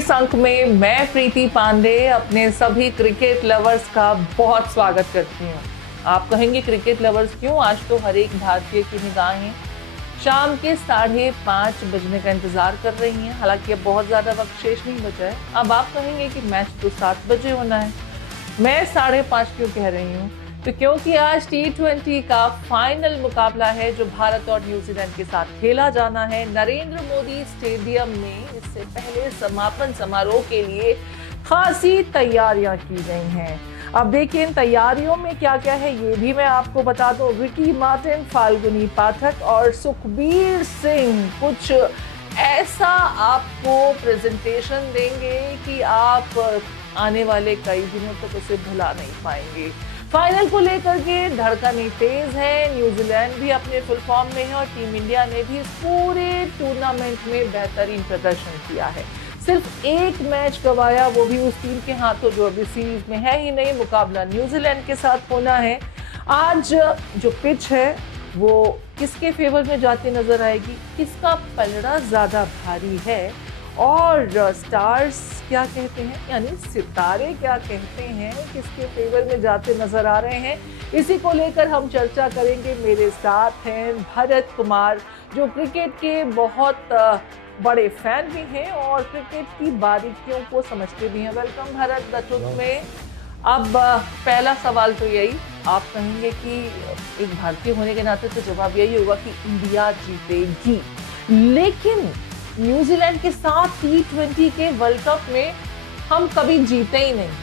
इस अंक में मैं प्रीति पांडे अपने सभी क्रिकेट लवर्स का बहुत स्वागत करती हूँ। आप कहेंगे क्रिकेट लवर्स क्यों? आज तो हर एक भारतीय की निगाहें शाम के 5:30 बजने का इंतजार कर रही हैं। हालांकि अब बहुत ज्यादा वक्त शेष नहीं बचा है। अब आप कहेंगे कि मैच तो 7 बजे होना है। मैं 5:30 क्यों कह रही हूँ? तो क्योंकि आज T20 का फाइनल मुकाबला है जो भारत और न्यूजीलैंड के साथ खेला जाना है नरेंद्र मोदी स्टेडियम में। इससे पहले समापन समारोह के लिए खासी तैयारियां की गई हैं। अब देखिए इन तैयारियों में क्या क्या है ये भी मैं आपको बता दूं। रिकी मार्टिन, फाल्गुनी पाठक और सुखबीर सिंह कुछ ऐसा आपको प्रेजेंटेशन देंगे कि आप आने वाले कई दिनों तक उसे भुला नहीं पाएंगे। फाइनल को लेकर के धड़कनें तेज है। न्यूजीलैंड भी अपने फुल फॉर्म में है और टीम इंडिया ने भी इस पूरे टूर्नामेंट में बेहतरीन प्रदर्शन किया है। सिर्फ एक मैच गंवाया, वो भी उस टीम के हाथों जो अभी सीरीज में है ही नहीं। मुकाबला न्यूजीलैंड के साथ होना है। आज जो पिच है वो किसके फेवर में जाती नजर आएगी, किसका पलड़ा ज्यादा भारी है और स्टार्स क्या कहते हैं, यानी सितारे क्या कहते हैं, किसके फेवर में जाते नजर आ रहे हैं, इसी को लेकर हम चर्चा करेंगे। मेरे साथ हैं भरत कुमार जो क्रिकेट के बहुत बड़े फैन भी हैं और क्रिकेट की बारीकियों को समझते भी हैं। वेलकम भरत द ट्रुथ में। अब पहला सवाल तो यही, आप कहेंगे कि एक भारतीय होने के नाते तो जवाब यही होगा कि इंडिया जीतेगी, लेकिन न्यूजीलैंड के साथ T20 के वर्ल्ड कप में हम कभी जीते ही नहीं।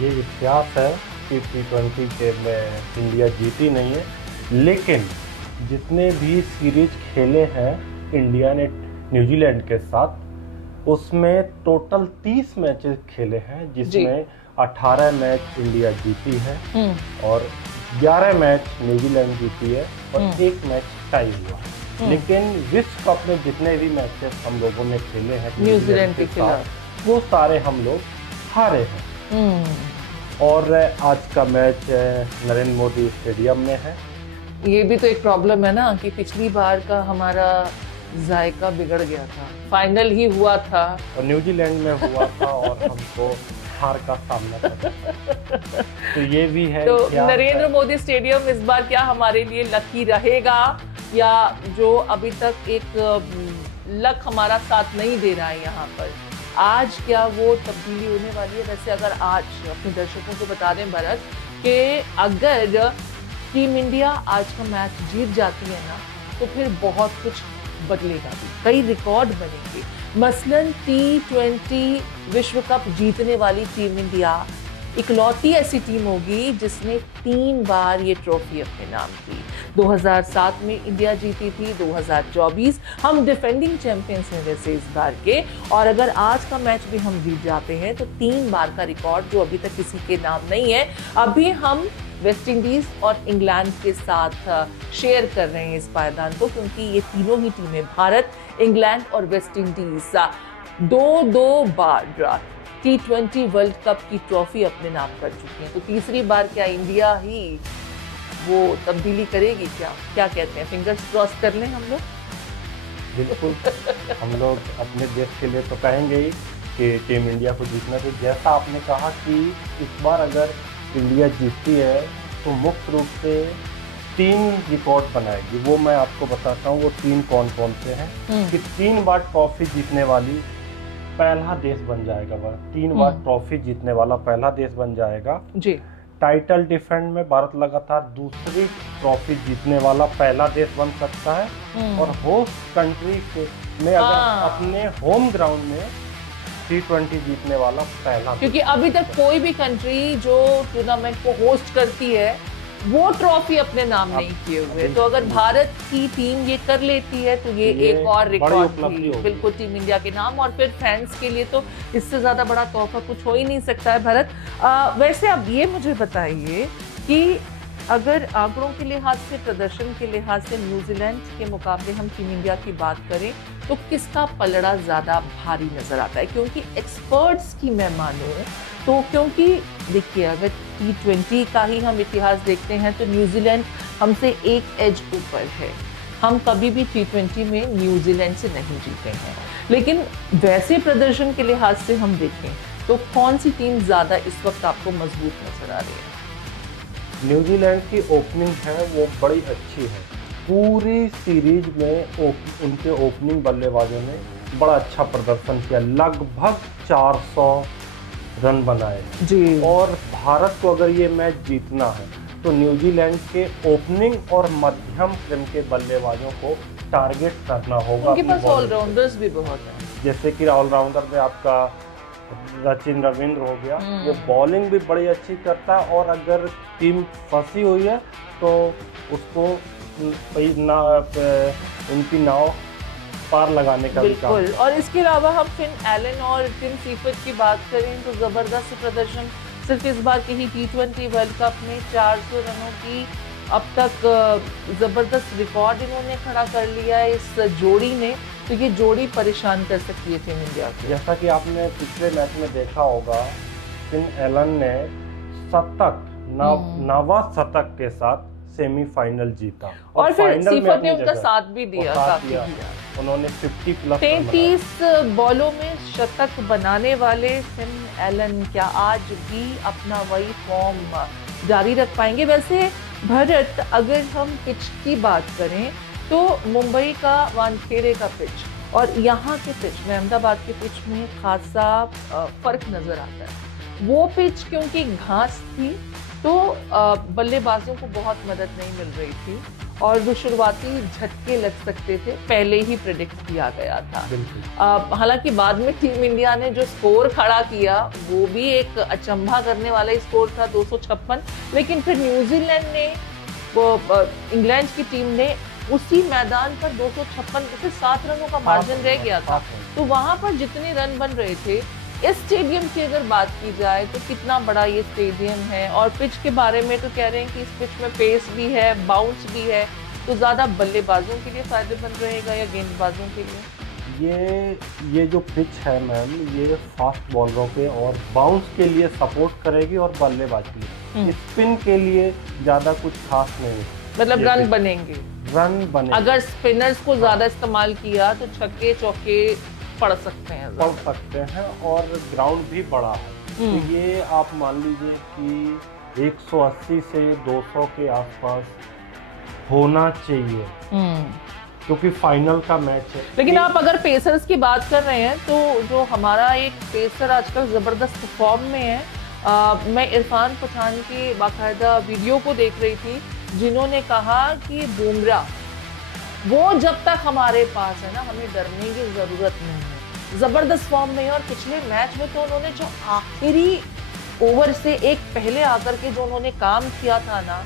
ये इतिहास है कि T20 के में इंडिया जीती नहीं है, लेकिन जितने भी सीरीज खेले हैं इंडिया ने न्यूजीलैंड के साथ, उसमें टोटल 30 मैचेस खेले हैं जिसमें 18 मैच इंडिया जीती है और 11 मैच न्यूजीलैंड जीती है और एक मैच टाई हुआ। लेकिन विश्व कप में जितने भी मैचेस हम लोगों ने खेले हैं न्यूजीलैंड के खिलाफ, वो सारे हम लोग हारे हैं। और आज का मैच नरेंद्र मोदी स्टेडियम में है। ये भी तो एक प्रॉब्लम है ना कि पिछली बार का हमारा जायका बिगड़ गया था, फाइनल ही हुआ था और न्यूजीलैंड में हुआ था और हमको हार का सामना करना। तो ये भी है। तो नरेंद्र मोदी स्टेडियम इस बार क्या हमारे लिए लकी रहेगा, या जो अभी तक एक लक हमारा साथ नहीं दे रहा है यहाँ पर, आज क्या वो तब्दीली होने वाली है? वैसे अगर आज अपने दर्शकों को बता दें भरत कि अगर टीम इंडिया आज का मैच जीत जाती है ना तो फिर बहुत कुछ बदलेगा भी, कई रिकॉर्ड बनेंगे। मसलन T20 विश्व कप जीतने वाली टीम इंडिया इकलौती ऐसी टीम होगी जिसने 3 बार ये ट्रॉफी अपने नाम की। 2007 में इंडिया जीती थी, 2024 हम डिफेंडिंग चैंपियंस हैं वैसे इस बार के, और अगर आज का मैच भी हम जीत जाते हैं तो 3 बार का रिकॉर्ड जो अभी तक किसी के नाम नहीं है। अभी हम वेस्ट इंडीज और इंग्लैंड के साथ शेयर कर रहे हैं इस पायदान को, क्योंकि ये तीनों ही टीमें, भारत, इंग्लैंड और वेस्ट इंडीज, 2-2 बार T20 वर्ल्ड कप की ट्रॉफी अपने नाम कर चुकी हैं। तो तीसरी बार क्या इंडिया ही वो तब्दीली करेगी? क्या कहते हैं? फिंगर्स क्रॉस कर लें हम लोग। बिल्कुल हम लोग अपने देश के लिए तो कहेंगे ही कि टीम इंडिया को जीतना चाहिए। जैसा आपने कहा कि इस बार अगर इंडिया जीतती है तो मुख्य रूप से 3 रिकॉर्ड बनाएगी। वो मैं आपको बताता हूँ वो 3 कौन कौन से हैं। कि 3 बार ट्रॉफी जीतने वाली पहला देश बन जाएगा भारत। 3 बार ट्रॉफी जीतने वाला पहला देश बन जाएगा जी। टाइटल डिफेंड में भारत लगातार दूसरी ट्रॉफी जीतने वाला पहला देश बन सकता है और होस्ट कंट्री में अगर अपने होम ग्राउंड में T20 जीतने वाला पहला, क्योंकि अभी तक कोई भी कंट्री जो टूर्नामेंट को होस्ट करती है वो ट्रॉफी अपने नाम नहीं किए हुए। तो अगर भारत की टीम ये कर लेती है तो ये एक और रिकॉर्ड बिल्कुल टीम इंडिया के नाम, और फिर फैंस के लिए तो इससे ज्यादा बड़ा तोहफा कुछ हो ही नहीं सकता है भरत। वैसे अब ये मुझे बताइए कि अगर आंकड़ों के लिहाज से, प्रदर्शन के लिहाज से न्यूजीलैंड के मुकाबले हम टीम इंडिया की बात करें तो किसका पलड़ा ज़्यादा भारी नज़र आता है? क्योंकि एक्सपर्ट्स की मैं मानूं तो, क्योंकि देखिए अगर T20 का ही हम इतिहास देखते हैं तो न्यूजीलैंड हमसे एक एज ऊपर है। हम कभी भी T20 में न्यूजीलैंड से नहीं जीते हैं। लेकिन वैसे प्रदर्शन के लिहाज से हम देखें तो कौन सी टीम ज्यादा इस वक्त आपको मजबूत नजर आ रही है? न्यूजीलैंड की ओपनिंग है वो बड़ी अच्छी है। पूरी सीरीज में उनके ओपनिंग बल्लेबाजों ने बड़ा अच्छा प्रदर्शन किया, लगभग 400 रन बनाए जी। और भारत को अगर ये मैच जीतना है तो न्यूजीलैंड के ओपनिंग और मध्यम क्रम के बल्लेबाजों को टारगेट करना होगा। उनके पास ऑलराउंडर्स भी बहुत हैं, जैसे कि ऑलराउंडर में आपका सचिन रविंद्र हो गया, वो बॉलिंग भी बड़ी अच्छी करता है और अगर टीम फंसी हुई है तो उसको उनकी नाव पार लगाने का भी काम। बिल्कुल। और इसके अलावा हम फिन एलन और टिम सीफर्ट की बात करें तो जबरदस्त प्रदर्शन, सिर्फ इस बार के ही T20 वर्ल्ड कप में 400 रनों की अब तक जबरदस्त रिकॉर्ड इन्होंने खड़ा कर लिया है इस जोड़ी ने। तो ये जोड़ी परेशान कर सकती है टीम इंडिया को। जैसा कि आपने पिछले मैच में देखा होगा, फिन एलन ने नवा शतक के साथ सेमीफाइनल जीता और फिर सीफर्ट ने उनका साथ भी दिया, काफी दिया। उन्होंने 50 प्लस 33 बॉलों में शतक बनाने वाले फिन एलन क्या आज भी अपना वही फॉर्म जारी रख पाएंगे? वैसे भरत, अगर हम पिच की बात करें तो मुंबई का वानखेड़े का पिच और यहाँ के पिच में, अहमदाबाद के पिच में खासा फर्क नजर आता है। वो पिच क्योंकि घास थी तो बल्लेबाजों को बहुत मदद नहीं मिल रही थी और जो शुरुआती झटके लग सकते थे पहले ही प्रेडिक्ट किया गया था। हालांकि बाद में टीम इंडिया ने जो स्कोर खड़ा किया वो भी एक अचंभा करने वाला स्कोर था, 256। लेकिन फिर न्यूजीलैंड ने, वो इंग्लैंड की टीम ने उसी मैदान पर 256, फिर 7 रनों का मार्जिन रह गया था। तो वहां पर जितने रन बन रहे थे, इस स्टेडियम की अगर बात की जाए तो कितना बड़ा ये स्टेडियम है और पिच के बारे में तो कह रहे हैं कि इस पिच में पेस भी है, बाउंस भी है, तो ज्यादा बल्लेबाजों के लिए फायदेमंद रहेगा या गेंदबाजों के लिए? ये जो पिच है मैम, ये फास्ट बॉलरों के और बाउंस के लिए सपोर्ट करेगी और बल्लेबाज के लिए, स्पिन के लिए ज्यादा कुछ खास नहीं। मतलब रन बनेंगे, अगर स्पिनर्स को ज्यादा इस्तेमाल किया तो छक्के चौके पड़ सकते हैं और ग्राउंड भी बड़ा है। तो ये आप मान लीजिए कि 180 से 200 के आसपास होना चाहिए क्योंकि फाइनल का मैच है। लेकिन आप अगर पेसर्स की बात कर रहे हैं तो जो हमारा एक पेसर आजकल जबरदस्त फॉर्म में है, मैं इरफान पठान की बाकायदा वीडियो को देख रही थी जिन्होंने कहा कि बुमराह वो जब तक हमारे पास है ना, हमें डरने की जरूरत नहीं है, जबरदस्त फॉर्म में है। और पिछले मैच में तो उन्होंने जो आखिरी ओवर से एक पहले आकर के जो उन्होंने काम किया था ना,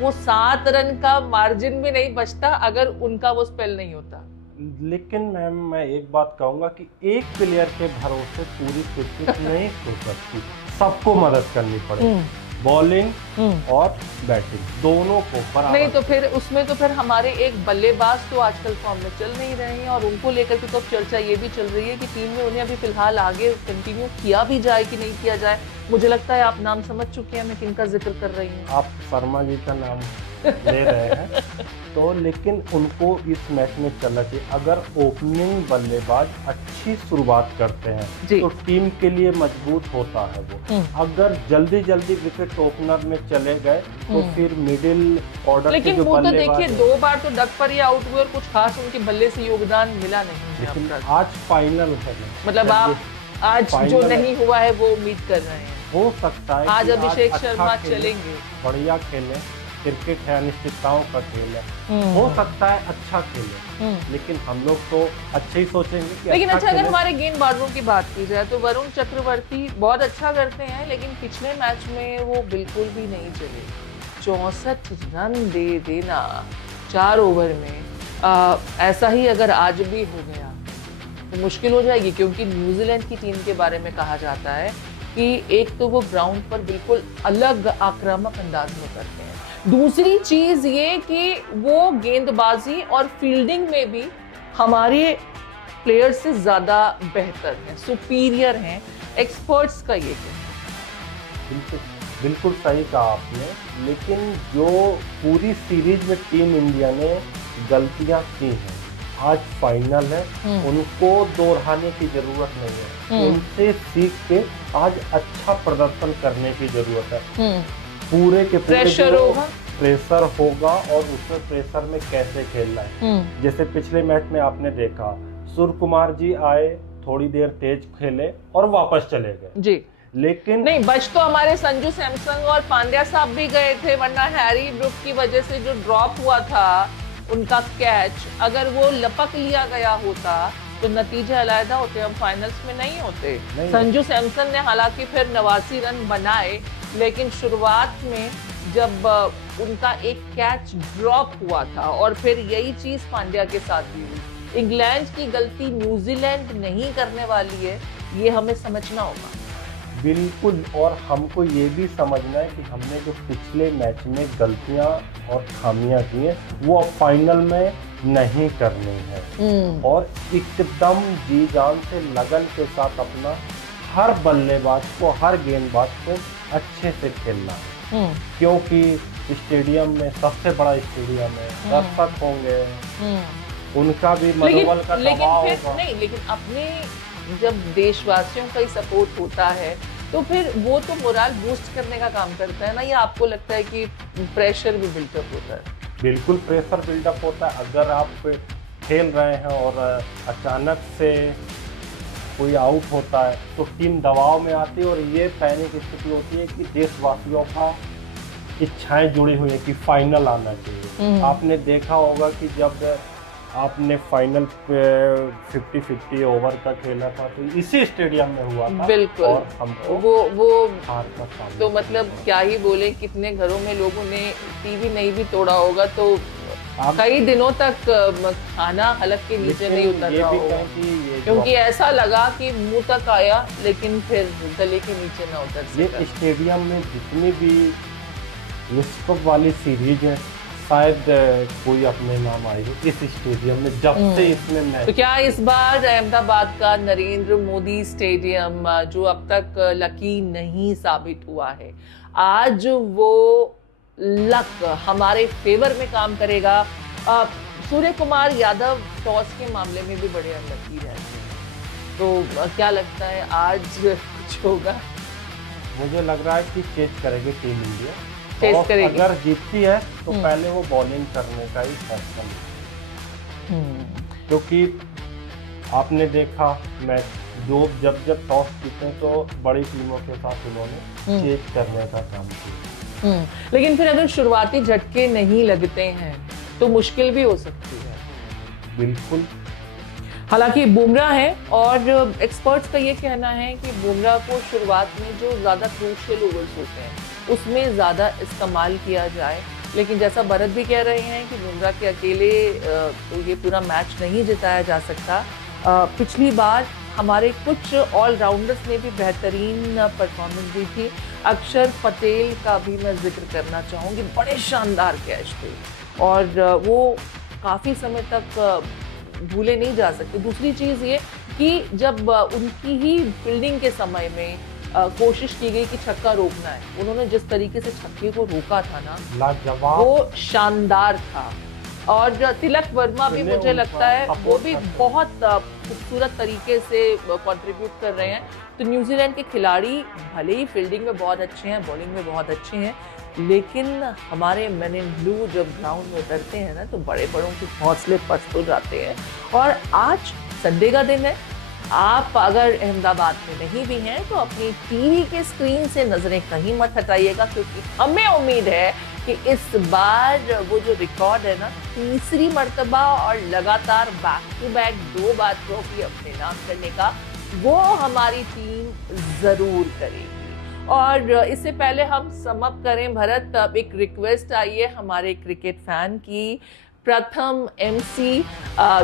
वो 7 रन का मार्जिन भी नहीं बचता अगर उनका वो स्पेल नहीं होता। लेकिन मैम मैं एक बात कहूंगा कि एक प्लेयर के भरोसे पूरी क्रिकेट नहीं हो सकती, सबको मदद करनी पड़ेगी, बॉलिंग और बैटिंग दोनों को बराबर। नहीं तो फिर उसमें तो फिर हमारे एक बल्लेबाज तो आजकल फॉर्म में चल नहीं रहे हैं और उनको लेकर के तो चर्चा ये भी चल रही है कि टीम में उन्हें अभी फिलहाल आगे कंटिन्यू किया भी जाए कि नहीं किया जाए। मुझे लगता है आप नाम समझ चुके हैं मैं किनका जिक्र कर रही हूँ। आप शर्मा जी का नाम ले रहे हैं तो, लेकिन उनको इस मैच में चलना चाहिए। अगर ओपनिंग बल्लेबाज अच्छी शुरुआत करते हैं तो टीम के लिए मजबूत होता है वो। अगर जल्दी विकेट ओपनर में चले गए तो फिर मिडिल ऑर्डर लेकिन के जो वो तो बल्लेबाज देखिए 2 बार तो डक पर ही आउट हुए और कुछ खास उनके बल्ले से योगदान मिला नहीं। लेकिन आज फाइनल है, मतलब आप आज जो नहीं हुआ है वो उम्मीद कर रहे हैं हो सकता है आज अभिषेक शर्मा चलेंगे, बढ़िया खेले। क्रिकेट है, अनिश्चितताओं का खेल है, हो सकता है अच्छा खेले, लेकिन हम लोग तो अच्छे ही सोचेंगे कि लेकिन अच्छा अगर हमारे गेंदबाजों की बात की जाए तो वरुण चक्रवर्ती बहुत अच्छा करते हैं, लेकिन पिछले मैच में वो बिल्कुल भी नहीं चले। 64 रन दे देना 4 ओवर में, ऐसा ही अगर आज भी हो गया तो मुश्किल हो जाएगी, क्योंकि न्यूजीलैंड की टीम के बारे में कहा जाता है कि एक तो वो ग्राउंड पर बिल्कुल अलग आक्रामक अंदाज में करते हैं, दूसरी चीज ये कि वो गेंदबाजी और फील्डिंग में भी हमारे प्लेयर्स से ज्यादा बेहतर हैं, सुपीरियर हैं। एक्सपर्ट्स का ये कहना बिल्कुल सही कहा आपने। लेकिन जो पूरी सीरीज में टीम इंडिया ने गलतियां की हैं आज फाइनल है, उनको दोहराने की जरूरत नहीं है, उनसे सीख के आज अच्छा प्रदर्शन करने की जरूरत है। पूरे के पूरे प्रेशर होगा और उसमें प्रेशर में कैसे खेलना है। जैसे पिछले मैच में आपने देखा, सूर्य कुमार जी आए, थोड़ी देर तेज खेले और वापस चले गए जी, लेकिन नहीं बच तो हमारे संजू सैमसन और पांड्या साहब भी गए थे, वरना हैरी ब्रुक की वजह से जो ड्रॉप हुआ था उनका कैच, अगर वो लपक लिया गया होता तो नतीजे अलग होते, हम फाइनल्स में नहीं होते। संजू सैमसन ने हालांकि फिर 89 रन बनाए, लेकिन शुरुआत में जब उनका एक कैच ड्रॉप हुआ था, और फिर यही चीज पांड्या के साथ भी हुई। इंग्लैंड की गलती न्यूजीलैंड नहीं करने वाली है, ये हमें समझना होगा। बिल्कुल, और हमको ये भी समझना है कि हमने जो पिछले मैच में गलतियां और खामियां की हैं वो अब फाइनल में नहीं करनी है, और एकदम जी जान से लगन के साथ अपना हर बल्लेबाज को, हर गेंदबाज को अच्छे से खेलना है। क्योंकि स्टेडियम में, सबसे बड़ा स्टेडियम है, दर्शक होंगे, उनका भी मनोबल का दबाव होगा। नहीं, लेकिन अपने जब देशवासियों का ही सपोर्ट होता है तो फिर वो तो मोरल बूस्ट करने का काम करता है ना, या आपको लगता है कि प्रेशर भी बिल्डअप होता है? बिल्कुल प्रेशर बिल्डअप होता है। अगर आप खेल रहे हैं और अचानक से कोई आउट होता है तो टीम दबाव में आती है, और ये पैनिक स्थिति होती है कि देशवासियों का इच्छाएं जुड़ी हुई है कि फाइनल आना चाहिए। आपने देखा होगा कि जब आपने फाइनल 50-50 ओवर का खेला था तो इसी स्टेडियम में हुआ था। बिल्कुल, और हमको वो हार का सामना, तो मतलब क्या ही बोले, कितने घरों में लोगों ने टीवी नहीं भी तोड़ा होगा, तो कई दिनों तक खाना हलक के नीचे नहीं उतर रहा होगा, क्योंकि ऐसा लगा कि मुंह तक आया लेकिन फिर गले के नीचे ना उतर सका। ये स्टेडियम में जितनी भी विश्व कप वाली सीरीज है, शायद कोई अपने नाम आएगी इस स्टेडियम में, जब से इसमें मैच। तो क्या इस बार अहमदाबाद का नरेंद्र मोदी स्टेडियम, जो अब तक लकी नहीं साबित हुआ है, आज वो लक हमारे फेवर में काम करेगा? सूर्य कुमार यादव टॉस के मामले में भी बड़े अनलकी रहे, तो क्या लगता है आज कुछ होगा? मुझे लग रहा है कि चेज करेगी टीम इंडिया, चेज करेगी। अगर जीतती है तो पहले वो बॉलिंग करने का ही फैसला लेगी। क्योंकि आपने देखा मैच, जब टॉस जीते तो बड़ी टीमों के साथ उन्होंने चेज करने का काम किया। लेकिन फिर अगर शुरुआती झटके नहीं लगते हैं तो मुश्किल भी हो सकती है। बिल्कुल, हालांकि बुमराह है, और एक्सपर्ट्स का ये कहना है कि बुमराह को शुरुआत में जो ज़्यादा क्रूशियल ओवर्स होते हैं उसमें ज़्यादा इस्तेमाल किया जाए, लेकिन जैसा भरत भी कह रहे हैं कि बुमराह के अकेले तो ये पूरा मैच नहीं जिताया जा सकता। पिछली बार हमारे कुछ ऑलराउंडर्स ने भी बेहतरीन परफॉर्मेंस दी थी। अक्षर पटेल का भी मैं जिक्र करना चाहूँगी, बड़े शानदार कैच थे और वो काफ़ी समय तक भूले नहीं जा सकते। दूसरी चीज़ ये कि जब उनकी ही फील्डिंग के समय में कोशिश की गई कि छक्का रोकना है, उन्होंने जिस तरीके से छक्के को रोका था ना, लाजवाब, वो शानदार था। और तिलक वर्मा भी मुझे लगता है वो भी बहुत खूबसूरत तरीके से कंट्रीब्यूट कर रहे हैं। तो न्यूजीलैंड के खिलाड़ी भले ही फील्डिंग में बहुत अच्छे हैं, बॉलिंग में बहुत अच्छे हैं, लेकिन हमारे मैन इन ब्लू जब ग्राउंड में उतरते हैं ना तो बड़े बड़ों के हौसले पस्त हो जाते हैं। और आज संडे का दिन है, आप अगर अहमदाबाद में नहीं भी हैं तो अपनी टीवी के स्क्रीन से नजरें कहीं मत हटाइएगा, क्योंकि हमें उम्मीद है कि इस बार वो जो रिकॉर्ड है ना, तीसरी मर्तबा और लगातार बैक टू बैक 2 बार ट्रॉफी अपने नाम करने का, वो हमारी टीम जरूर करेगी। और इससे पहले हम समअप करें भरत, अब एक रिक्वेस्ट आई है हमारे क्रिकेट फैन की, प्रथम एमसी,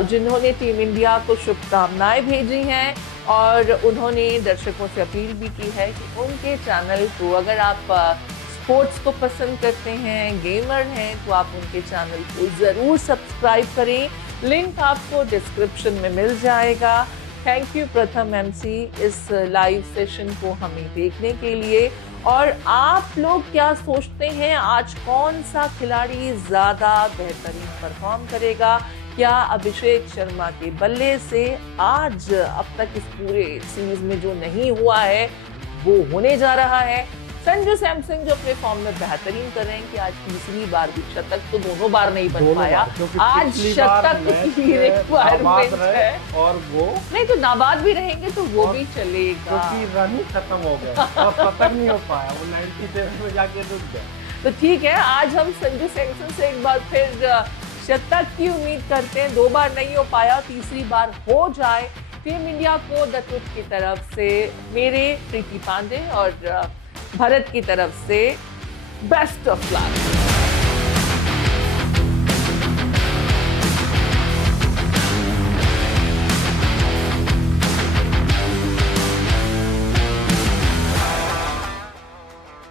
जिन्होंने टीम इंडिया को शुभकामनाएं भेजी हैं और उन्होंने दर्शकों से अपील भी की है कि उनके चैनल को, अगर आप स्पोर्ट्स को पसंद करते हैं, गेमर हैं, तो आप उनके चैनल को ज़रूर सब्सक्राइब करें। लिंक आपको डिस्क्रिप्शन में मिल जाएगा। थैंक यू प्रथम एमसी इस लाइव सेशन को हमें देखने के लिए। और आप लोग क्या सोचते हैं, आज कौन सा खिलाड़ी ज़्यादा बेहतरीन परफॉर्म करेगा, क्या अभिषेक शर्मा के बल्ले से आज अब तक इस पूरे सीरीज में जो नहीं हुआ है वो होने जा रहा है? संजू सैमसन जो अपने फॉर्म में बेहतरीन कर रहे हैं कि आज तीसरी बार भी शतक तो दोनों बार नहीं बन पाया, आज शतक की रिक्वायरमेंट है और वो नहीं तो नाबाद भी रहेंगे तो वो भी चलेगा, क्योंकि रन ही खत्म हो गया और शतक नहीं हो पाया, वो 97 में जाके रुक गया। तो ठीक है, आज हम संजू सैमसन से एक बार फिर शतक की उम्मीद करते हैं। 2 बार नहीं हो पाया, तीसरी बार हो जाए। टीम इंडिया को द ट्रुथ की तरफ से, मेरे प्रीति पांडे और भरत की तरफ से बेस्ट ऑफ लक।